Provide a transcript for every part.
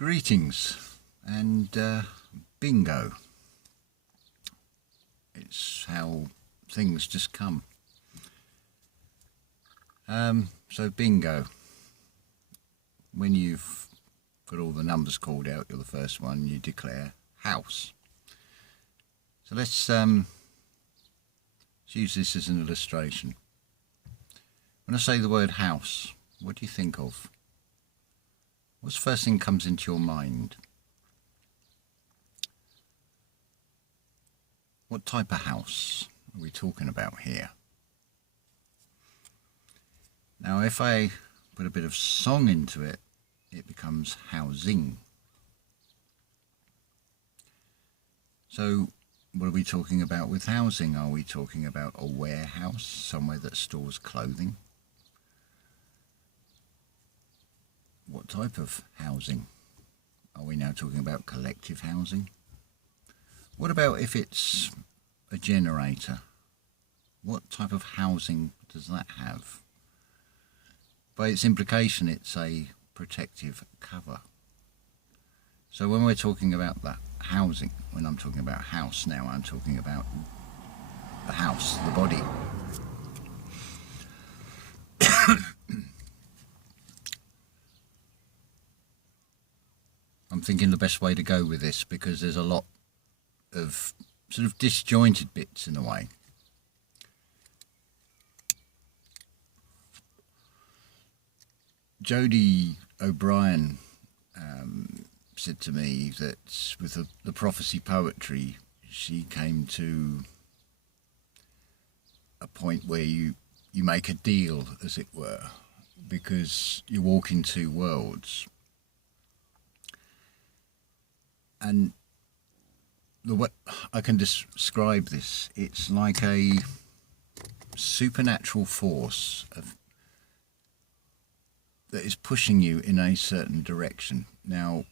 Greetings and bingo. It's how things just come. So bingo. When you've got all the numbers called out, you're the first one, you declare house. So let's use this as an illustration. When I say the word house, what do you think of? What's the first thing that comes into your mind? What type of house are we talking about here? Now, if I put a bit of song into it, it becomes housing. So, what are we talking about with housing? Are we talking about a warehouse, somewhere that stores clothing? What type of housing? Are we now talking about collective housing? What about if it's a generator? What type of housing does that have? By its implication, it's a protective cover. So when we're talking about that housing, when I'm talking about house now, I'm talking about the house, the body. I'm thinking the best way to go with this, because there's a lot of sort of disjointed bits in a way. Jodie O'Brien said to me that with the prophecy poetry, she came to a point where you make a deal, as it were, because you walk in two worlds. And the way I can describe this, it's like a supernatural force that is pushing you in a certain direction. Now,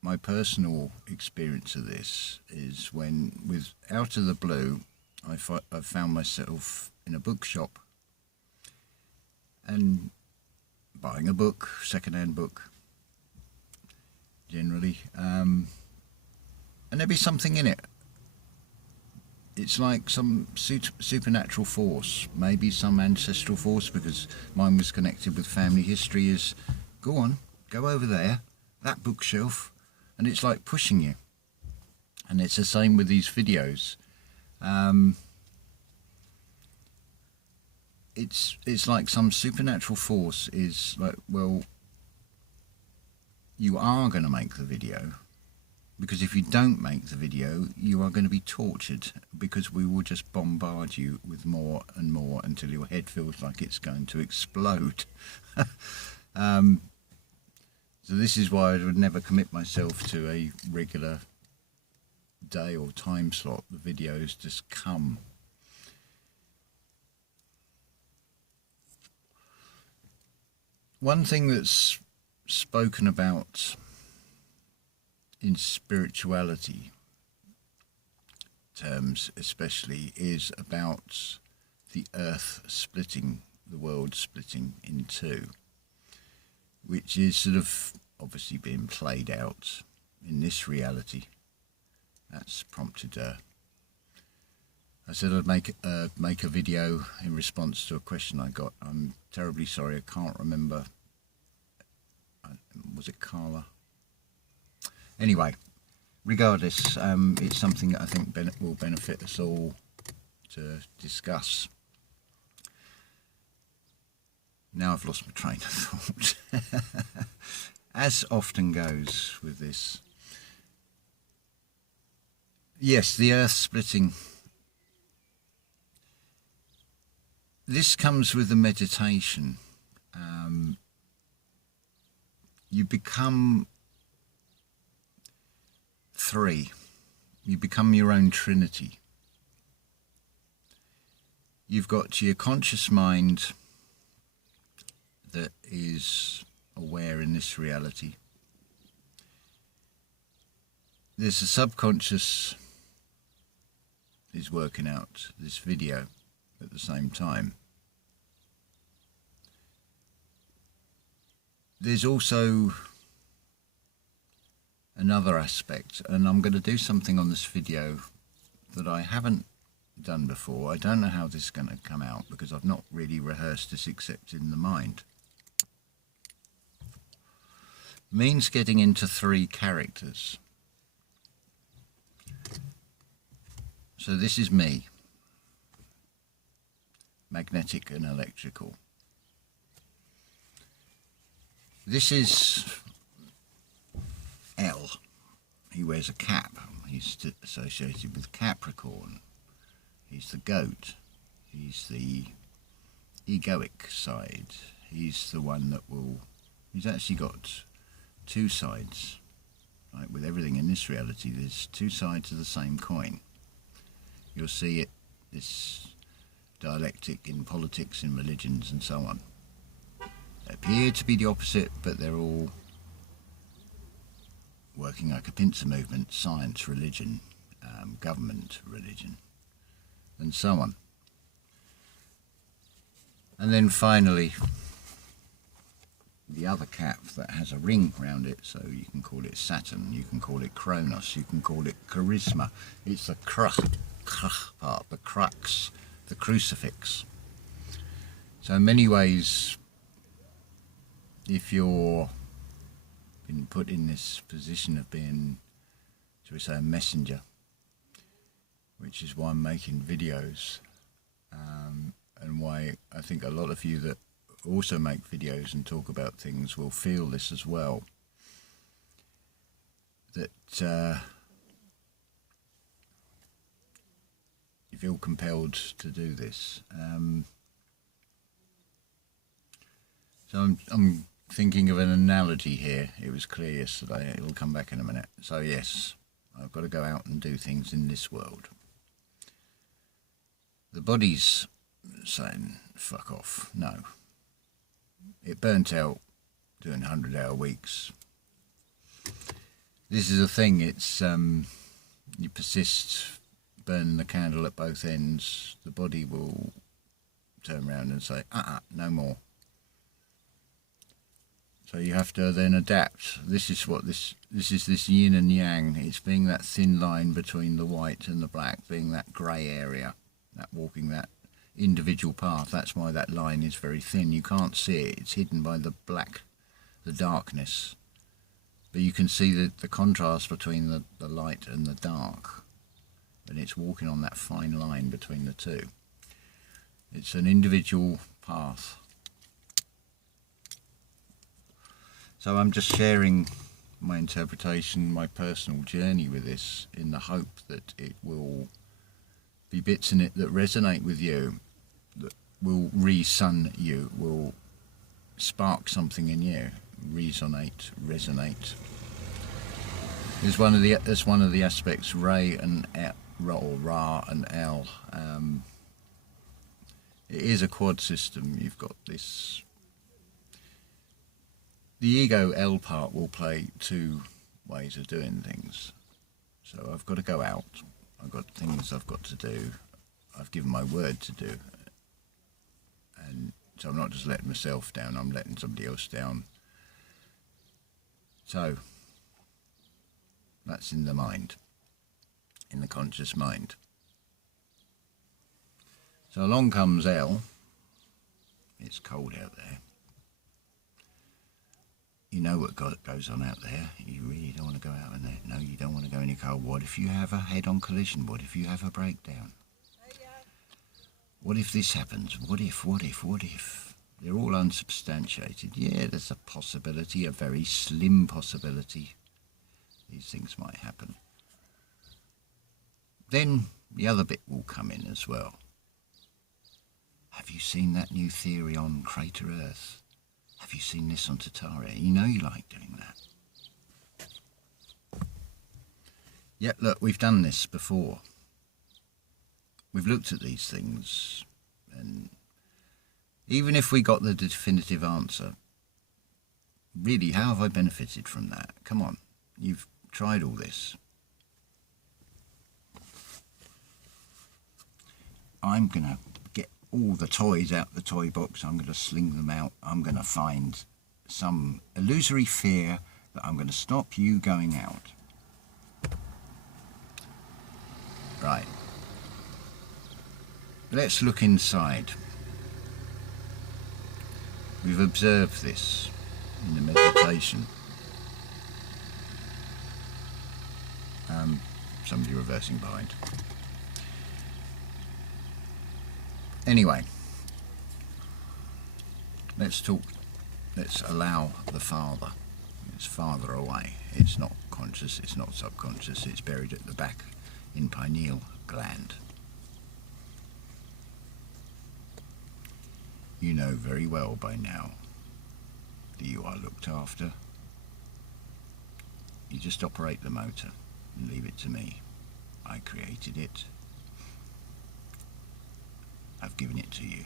my personal experience of this is when, out of the blue, I found myself in a bookshop and buying a book, second-hand book, generally, and there'd be something in it. It's like some supernatural force, maybe some ancestral force, because mine was connected with family history, is, go on, go over there, that bookshelf, and it's like pushing you. And it's the same with these videos. It's like some supernatural force is like, well, you are going to make the video, because if you don't make the video, you are going to be tortured, because we will just bombard you with more and more until your head feels like it's going to explode. So this is why I would never commit myself to a regular day or time slot. The videos just come. One thing that's spoken about in spirituality terms especially is about the earth splitting, the world splitting in two, which is sort of obviously being played out in this reality. That's prompted I said I'd make a video in response to a question I got. I'm terribly sorry, I can't remember. Was it Carla? Anyway, regardless, it's something that I think will benefit us all to discuss. Now I've lost my train of thought. As often goes with this. Yes, the earth splitting. This comes with the meditation. You become three. You become your own trinity. You've got your conscious mind that is aware in this reality. There's a subconscious is working out this video at the same time. There's also another aspect, and I'm going to do something on this video that I haven't done before. I don't know how this is going to come out because I've not really rehearsed this except in the mind. Means getting into 3 characters. So this is me, magnetic and electrical. This is L. He wears a cap. He's associated with Capricorn. He's the goat. He's the egoic side. He's the one that will... He's actually got 2 sides. Right? With everything in this reality, there's 2 sides of the same coin. You'll see it, this dialectic in politics, in religions and so on. They appear to be the opposite, but they're all working like a pincer movement: science, religion, government, religion, and so on. And then finally, the other cap that has a ring round it, so you can call it Saturn, you can call it Kronos, you can call it charisma. It's the part, the crux, the crucifix. So in many ways, if you're been put in this position of being, shall we say, a messenger, which is why I'm making videos, and why I think a lot of you that also make videos and talk about things will feel this as well, that you feel compelled to do this. So I'm thinking of an analogy here. It was clear yesterday, it will come back in a minute. So yes, I've got to go out and do things in this world. The body's saying, fuck off. No. It burnt out doing 100-hour weeks. This is a thing, it's, you persist burning the candle at both ends, the body will turn around and say, no more. So you have to then adapt. This is what this is, this yin and yang. It's being that thin line between the white and the black, being that grey area, that walking that individual path. That's why that line is very thin. You can't see it. It's hidden by the black, the darkness. But you can see the contrast between the light and the dark. And it's walking on that fine line between the two. It's an individual path. So I'm just sharing my interpretation, my personal journey with this, in the hope that it will be bits in it that resonate with you, that will re-sun you, will spark something in you, resonate, resonate. That's one of the aspects, Ray and or Ra and L. It is a quad system. You've got this. The ego L part will play 2 ways of doing things. So I've got to go out. I've got things I've got to do. I've given my word to do. And so I'm not just letting myself down, I'm letting somebody else down. So that's in the mind, in the conscious mind. So along comes L. It's cold out there. You know what goes on out there. You really don't want to go out in there. No, you don't want to go in your car. What if you have a head-on collision? What if you have a breakdown? What if this happens? What if? They're all unsubstantiated. Yeah, there's a possibility, a very slim possibility. These things might happen. Then the other bit will come in as well. Have you seen that new theory on Crater Earth? Have you seen this on Tataria? You know you like doing that. Yeah, look, we've done this before. We've looked at these things, and even if we got the definitive answer, really, how have I benefited from that? Come on, you've tried all this. I'm going to get all the toys out the toy box. I'm going to sling them out. I'm going to find some illusory fear But I'm going to stop you going out. Right. Let's look inside. We've observed this in the meditation. Somebody reversing behind. Anyway, let's allow the Father. It's farther away. It's not conscious, it's not subconscious, it's buried at the back in pineal gland. You know very well by now that you are looked after. You just operate the motor and leave it to me. I created it. I've given it to you.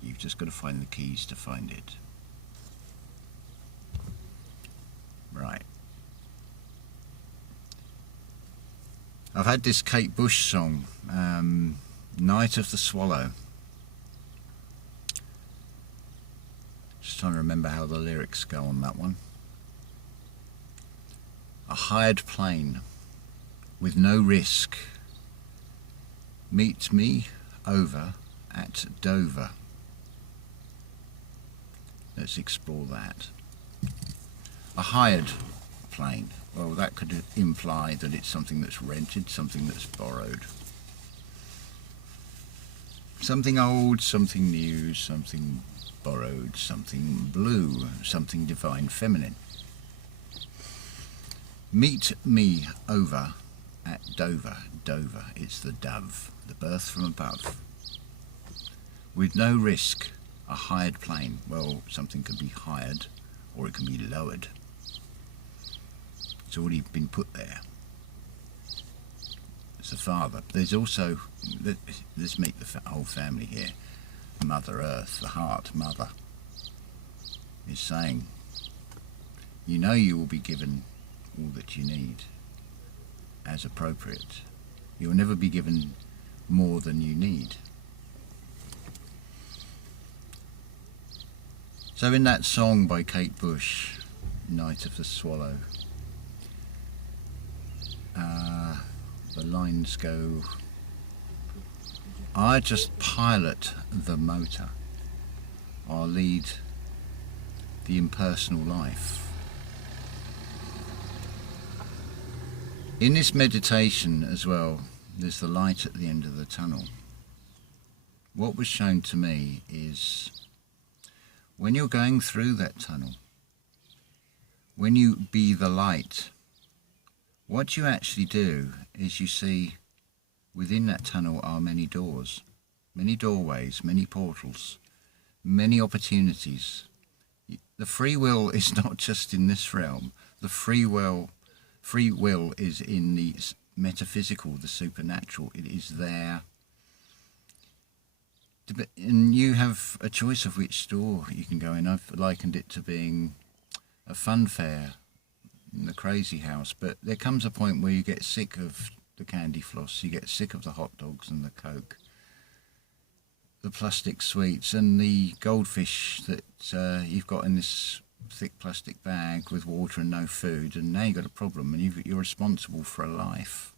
You've just got to find the keys to find it. Right. I've had this Kate Bush song, Night of the Swallow. Just trying to remember how the lyrics go on that one. A hired plane with no risk. Meet me over at Dover. Let's explore that. A hired plane. Well, that could imply that it's something that's rented, something that's borrowed. Something old, something new, something borrowed, something blue, something divine feminine. Meet me over at Dover. Dover, it's the dove, the birth from above. With no risk, a hired plane. Well, something can be hired or it can be lowered. It's already been put there. It's the Father. There's also, let's meet the whole family here. Mother Earth, the Heart Mother, is saying, you know you will be given all that you need as appropriate. You will never be given more than you need. So in that song by Kate Bush, Night of the Swallow, the lines go, I just pilot the motor. I'll lead the impersonal life. In this meditation as well, there's the light at the end of the tunnel. What was shown to me is when you're going through that tunnel, when you be the light, what you actually do is you see within that tunnel are many doors, many doorways, many portals, many opportunities. The free will is not just in this realm. The free will is in the metaphysical, the supernatural. It is there. And you have a choice of which door you can go in. I've likened it to being a fun fair in the crazy house, but there comes a point where you get sick of the candy floss, you get sick of the hot dogs and the Coke, the plastic sweets and the goldfish that you've got in this thick plastic bag with water and no food, and now you've got a problem and you're responsible for a life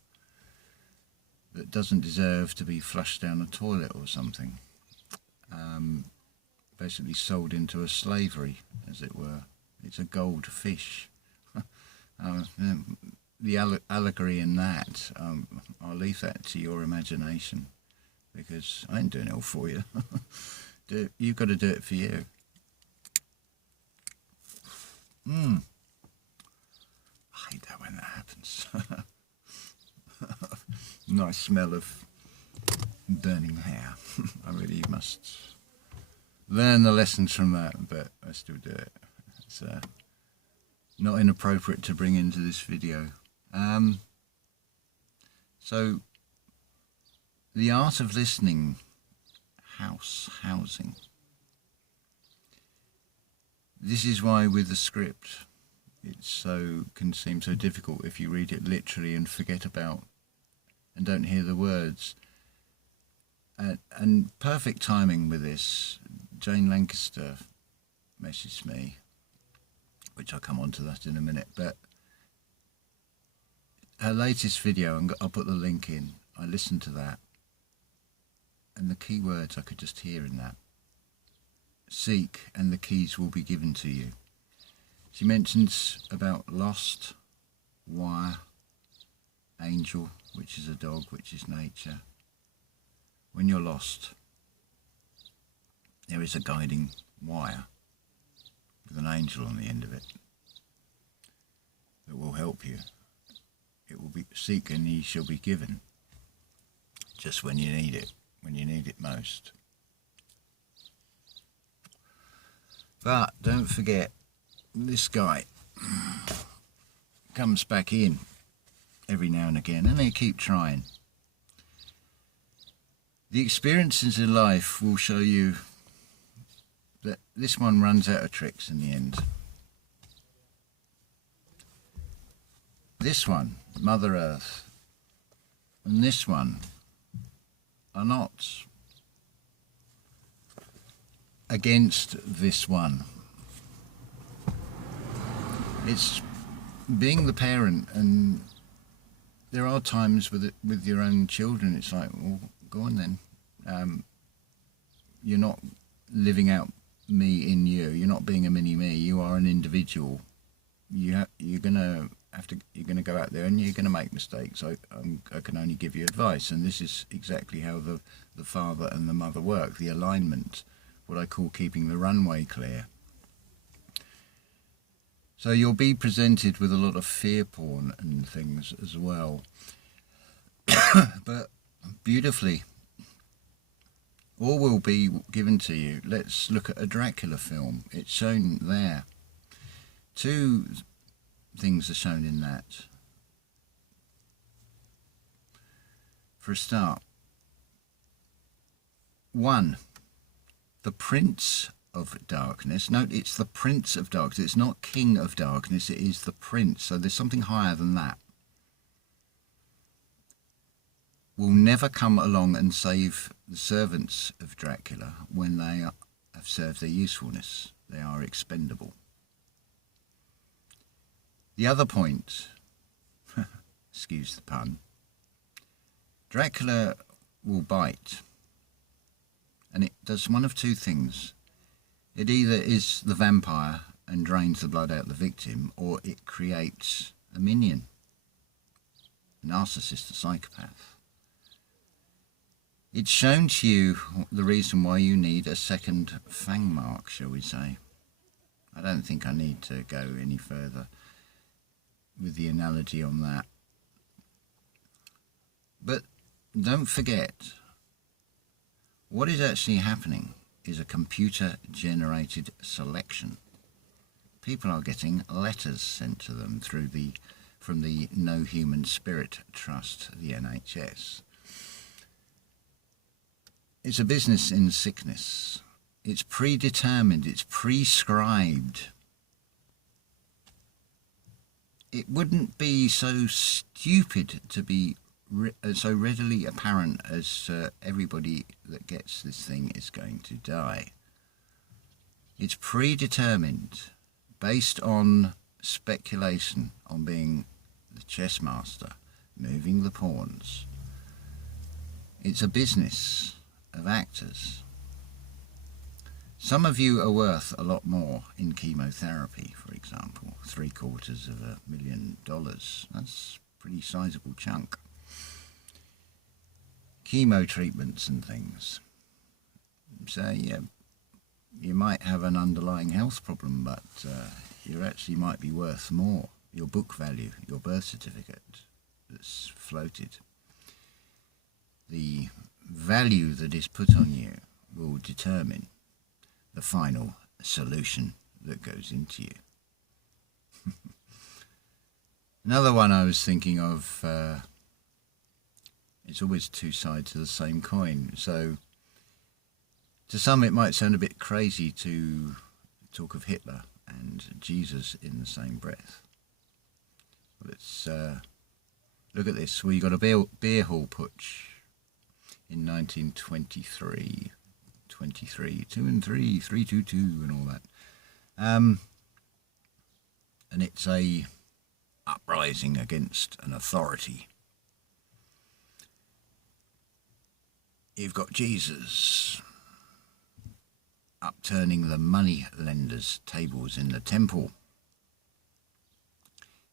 that doesn't deserve to be flushed down a toilet or something. Basically sold into a slavery, as it were. It's a goldfish. The allegory in that, I'll leave that to your imagination, because I ain't doing it all for you. You've got to do it for you. I hate that when that happens. Nice smell of burning hair. I really must learn the lessons from that, but I still do it. It's not inappropriate to bring into this video. So the art of listening, housing. This is why with the script can seem so difficult if you read it literally and forget about and don't hear the words. And perfect timing with this, Jane Lancaster messaged me, which I'll come on to that in a minute. But her latest video, and I'll put the link in, I listened to that, and the key words I could just hear in that: seek and the keys will be given to you. She mentions about lost, wire, angel, which is a dog, which is nature. When you're lost, there is a guiding wire with an angel on the end of it that will help you. It will be seek and ye shall be given, just when you need it most. But don't forget, this guy comes back in every now and again, and they keep trying. The experiences in life will show you that this one runs out of tricks in the end. This one, Mother Earth, and this one are not against this one. It's being the parent, and there are times with your own children, it's like, well, go on then. You're not living out me in you. You're not being a mini me. You are an individual. You're gonna go out there and you're gonna make mistakes. I can only give you advice, and this is exactly how the father and the mother work. The alignment, what I call keeping the runway clear. So you'll be presented with a lot of fear porn and things as well. But beautifully, all will be given to you. Let's look at a Dracula film. It's shown there. Two things are shown in that. For a start, one, the Prince of Darkness. Note, it's the Prince of Darkness. It's not King of Darkness, it is the Prince. So there's something higher than that. Will never come along and save the servants of Dracula when they have served their usefulness. They are expendable. The other point, excuse the pun, Dracula will bite, and it does one of two things. It either is the vampire and drains the blood out of the victim, or it creates a minion, a narcissist, a psychopath. It's shown to you the reason why you need a second fang mark, shall we say. I don't think I need to go any further with the analogy on that. But don't forget, what is actually happening is a computer-generated selection. People are getting letters sent to them from the No Human Spirit Trust, the NHS. It's a business in sickness. It's predetermined, it's prescribed. It wouldn't be so stupid to be so readily apparent as everybody that gets this thing is going to die. It's predetermined, based on speculation, on being the chess master, moving the pawns. It's a business of actors. Some of you are worth a lot more in chemotherapy, for example, $750,000. That's a pretty sizable chunk. Chemo treatments and things. So yeah, you might have an underlying health problem, but you actually might be worth more. Your book value, your birth certificate that's floated. The value that is put on you will determine the final solution that goes into you. Another one I was thinking of, it's always two sides of the same coin. So to some it might sound a bit crazy to talk of Hitler and Jesus in the same breath. Let's look at this. We got a beer hall putsch in 1923, 2 and 3, 3, 2, 2 and all that. and it's a uprising against an authority. You've got Jesus upturning the money lenders' tables in the temple.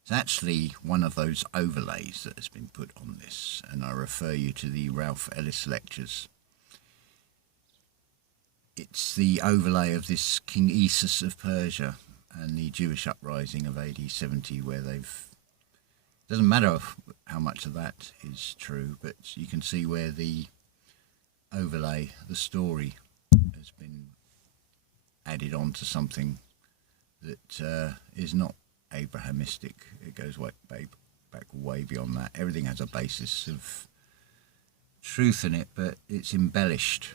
It's actually one of those overlays that has been put on this, and I refer you to the Ralph Ellis lectures. It's the overlay of this King Esus of Persia and the Jewish uprising of AD 70, where doesn't matter how much of that is true, but you can see where the overlay, the story, has been added on to something that is not Abrahamistic. It goes back way beyond that. Everything has a basis of truth in it, but it's embellished.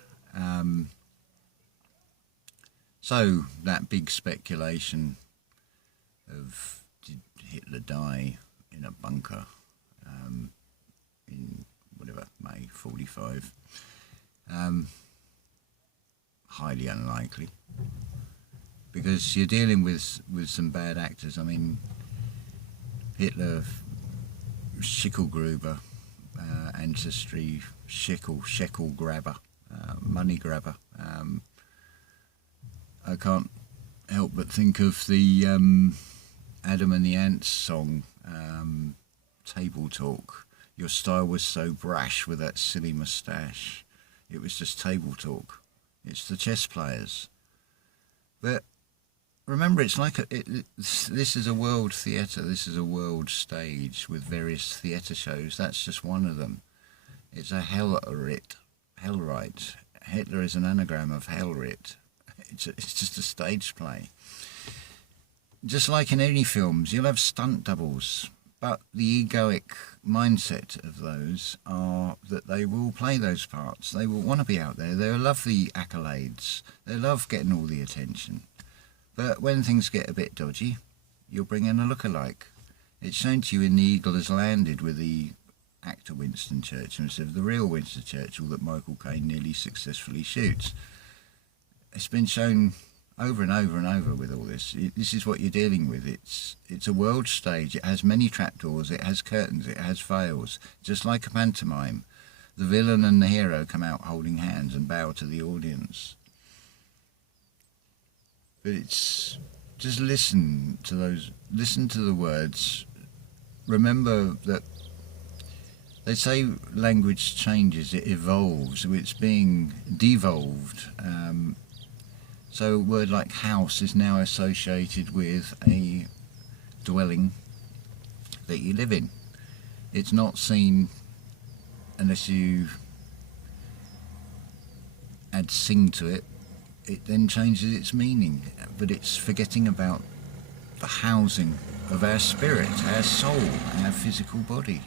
So that big speculation of did Hitler die in a bunker in whatever, May 45, highly unlikely, because you're dealing with some bad actors. I mean, Hitler, Schickelgruber, ancestry, shekel grabber, money grabber. I can't help but think of the Adam and the Ants song, Table Talk. Your style was so brash with that silly moustache. It was just table talk. It's the chess players. But remember, it's like this is a world theatre. This is a world stage with various theatre shows. That's just one of them. It's a Hellrit. Hitler is an anagram of Hellrit. It's just a stage play. Just like in any films, you'll have stunt doubles, but the egoic mindset of those are that they will play those parts. They will want to be out there. They'll love the accolades. They love getting all the attention. But when things get a bit dodgy, you'll bring in a lookalike. It's shown to you in The Eagle Has Landed with the actor Winston Churchill instead of the real Winston Churchill that Michael Caine nearly successfully shoots. It's been shown over and over and over with all this. This is what you're dealing with. It's a world stage. It has many trapdoors. It has curtains. It has veils. Just like a pantomime, the villain and the hero come out holding hands and bow to the audience. But it's just listen to the words. Remember that they say language changes, it evolves. It's being devolved. So a word like house is now associated with a dwelling that you live in. It's not seen unless you add sing to it. It then changes its meaning, but it's forgetting about the housing of our spirit, our soul, our physical body.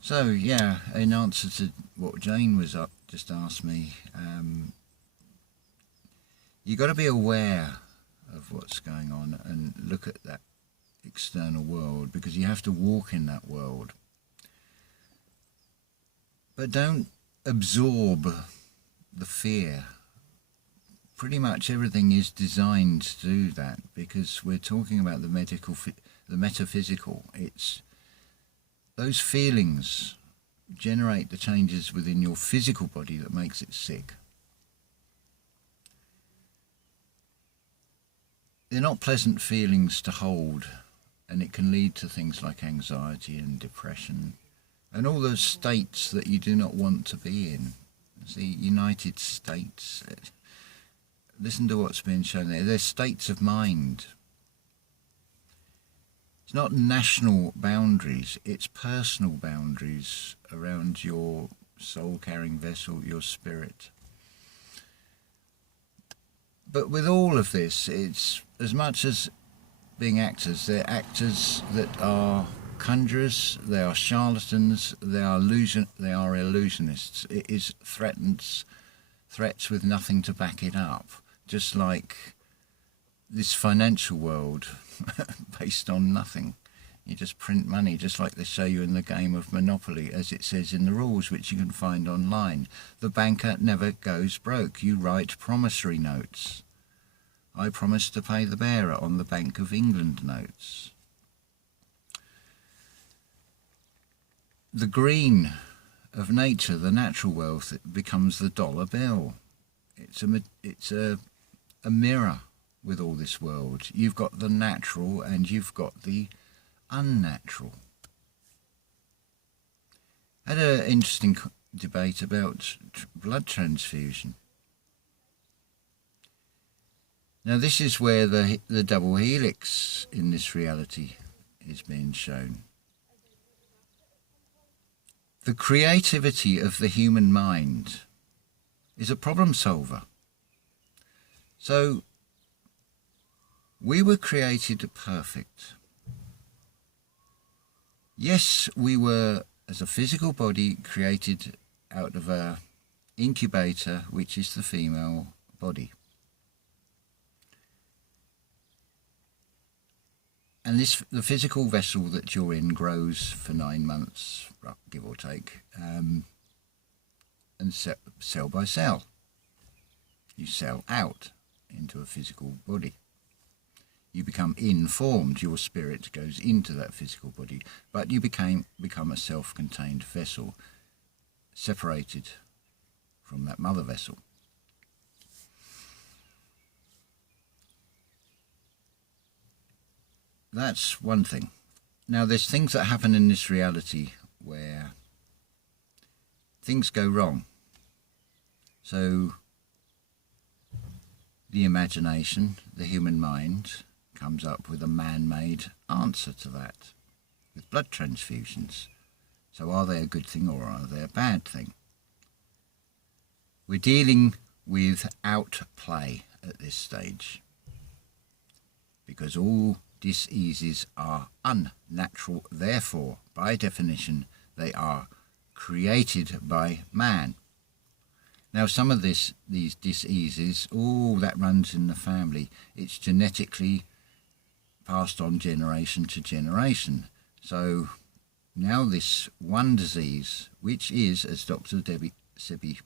So yeah, in answer to what Jane was just asked me, you got to be aware of what's going on and look at that external world, because you have to walk in that world. But don't absorb the fear. Pretty much everything is designed to do that, because we're talking about the metaphysical. It's those feelings generate the changes within your physical body that makes it sick. They're not pleasant feelings to hold, and it can lead to things like anxiety and depression and all those states that you do not want to be in. It's the United States. Listen to what's been shown there. They're states of mind. It's not national boundaries, it's personal boundaries around your soul-carrying vessel, your spirit. But with all of this, it's as much as being actors, they're actors that are conjurers, they are charlatans, they are illusionists. It is threats with nothing to back it up, just like this financial world based on nothing. You just print money, just like they show you in the game of Monopoly, as it says in the rules, which you can find online. The banker never goes broke. You write promissory notes. I promise to pay the bearer on the Bank of England notes. The green of nature, the natural wealth, it becomes the dollar bill. It's a mirror with all this world. You've got the natural and you've got the unnatural. I had an interesting debate about blood transfusion. Now this is where the double helix in this reality is being shown. The creativity of the human mind is a problem solver. So we were created perfect. Yes, we were, as a physical body, created out of a incubator, which is the female body. And the physical vessel that you're in grows for 9 months, give or take, and cell by cell. You cell out into a physical body. You become informed, your spirit goes into that physical body, but you become a self-contained vessel, separated from that mother vessel. That's one thing. Now there's things that happen in this reality where things go wrong. So the imagination, the human mind, comes up with a man-made answer to that, with blood transfusions. So are they a good thing or are they a bad thing? We're dealing with outplay at this stage, because all diseases are unnatural, therefore, by definition, they are created by man. Now, some of these diseases, that runs in the family. It's genetically passed on generation to generation. So now this one disease, which is, as Dr. Sebi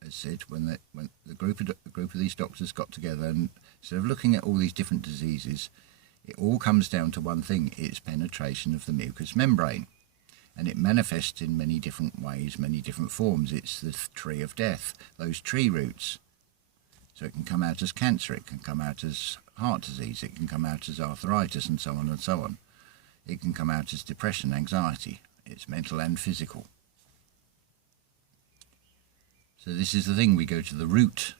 has said, when the group of these doctors got together, and instead of looking at all these different diseases, it all comes down to one thing: it's penetration of the mucous membrane. And it manifests in many different ways, many different forms. It's the tree of death, those tree roots. So it can come out as cancer, it can come out as heart disease, it can come out as arthritis, and so on and so on. It can come out as depression, anxiety. It's mental and physical. So this is the thing, we go to the root.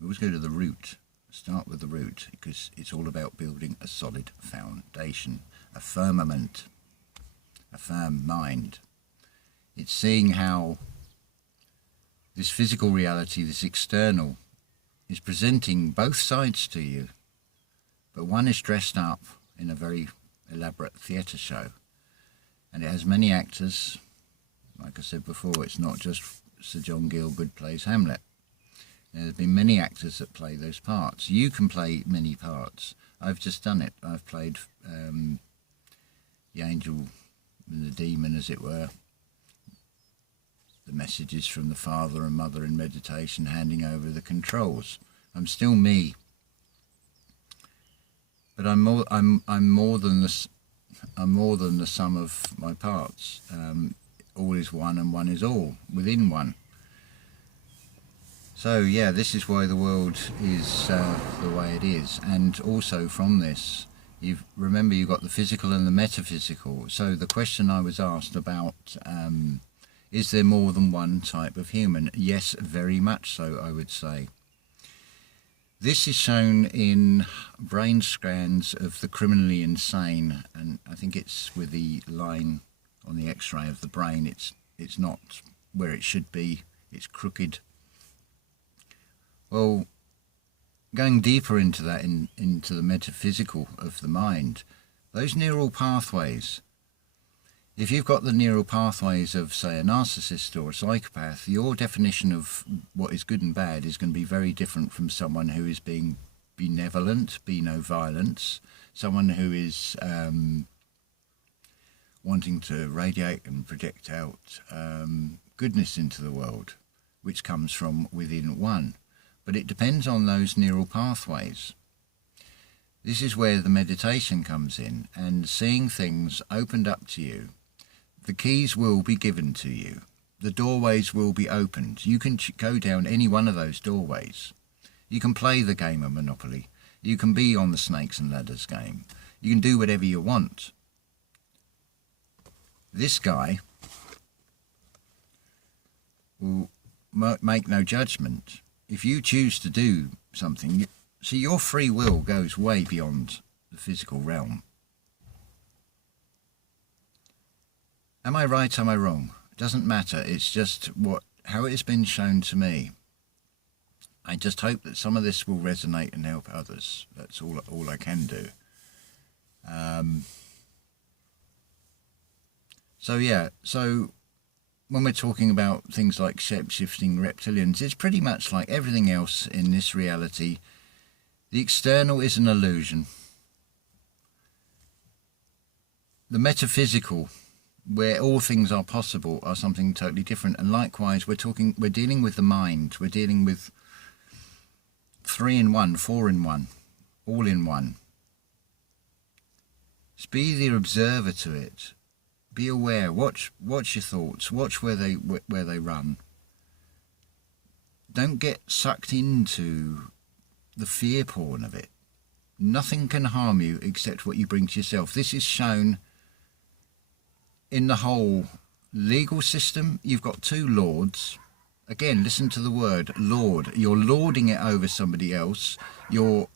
We always go to the root. Start with the root, because it's all about building a solid foundation, a firmament, a firm mind. It's seeing how this physical reality, this external, is presenting both sides to you, but one is dressed up in a very elaborate theatre show, and it has many actors. Like I said before, it's not just Sir John Gielgud plays Hamlet. There's been many actors that play those parts. You can play many parts. I've just done it. I've played the angel and the demon, as it were. The messages from the father and mother in meditation, handing over the controls. I'm still me, but I'm more than the sum of my parts. All is one, and one is all within one. So yeah, this is why the world is the way it is, and also from this, remember you've got the physical and the metaphysical. So the question I was asked about, is there more than one type of human? Yes, very much so, I would say. This is shown in brain scans of the criminally insane, and I think it's with the line on the x-ray of the brain. It's not where it should be, it's crooked. Well, going deeper into that, into the metaphysical of the mind, those neural pathways, if you've got the neural pathways of, say, a narcissist or a psychopath, your definition of what is good and bad is going to be very different from someone who is being benevolent, be no violence, someone who is wanting to radiate and project out goodness into the world, which comes from within one. But it depends on those neural pathways. This is where the meditation comes in, and seeing things opened up to you. The keys will be given to you. The doorways will be opened. You can go down any one of those doorways. You can play the game of Monopoly. You can be on the snakes and ladders game. You can do whatever you want. This guy will make no judgment. If you choose to do something, see, your free will goes way beyond the physical realm. Am I right? Am I wrong? It doesn't matter. It's just how it has been shown to me. I just hope that some of this will resonate and help others. That's all I can do. So when we're talking about things like shape-shifting reptilians, it's pretty much like everything else in this reality. The external is an illusion. The metaphysical, where all things are possible, are something totally different. And likewise, we're dealing with the mind. We're dealing with 3 in 1, 4 in 1, all in one. Just be the observer to it. Be aware. Watch your thoughts. Watch where they run. Don't get sucked into the fear porn of it. Nothing can harm you except what you bring to yourself. This is shown in the whole legal system. You've got 2 lords. Again, listen to the word lord. You're lording it over somebody else. You're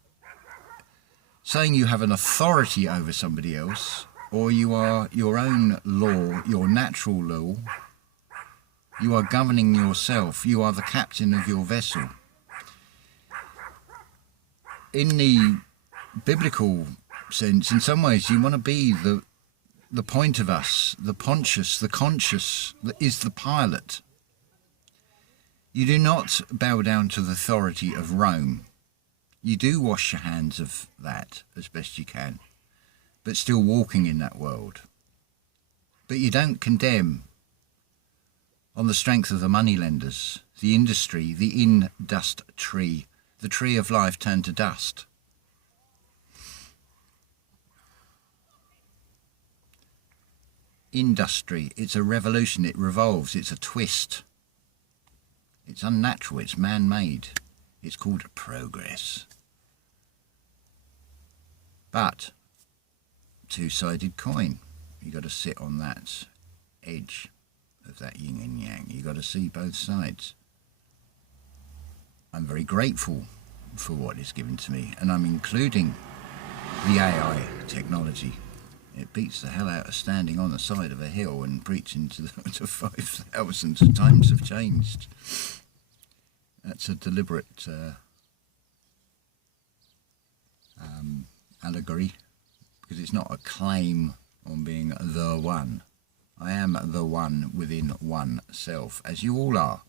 saying you have an authority over somebody else, or you are your own law, your natural law. You are governing yourself. You are the captain of your vessel. In the biblical sense, in some ways, you want to be the point of us, the Pontius, the conscious, that is the pilot. You do not bow down to the authority of Rome. You do wash your hands of that as best you can, but still walking in that world. But you don't condemn on the strength of the moneylenders, the industry, the in-dust tree, the tree of life turned to dust. Industry, it's a revolution, it revolves, it's a twist. It's unnatural, it's man-made. It's called progress. But, 2-sided coin. You've got to sit on that edge of that yin and yang. You've got to see both sides. I'm very grateful for what is given to me, and I'm including the AI technology. It beats the hell out of standing on the side of a hill and preaching to 5,000 times have changed. That's a deliberate allegory, because it's not a claim on being the one. I am the one within oneself, as you all are.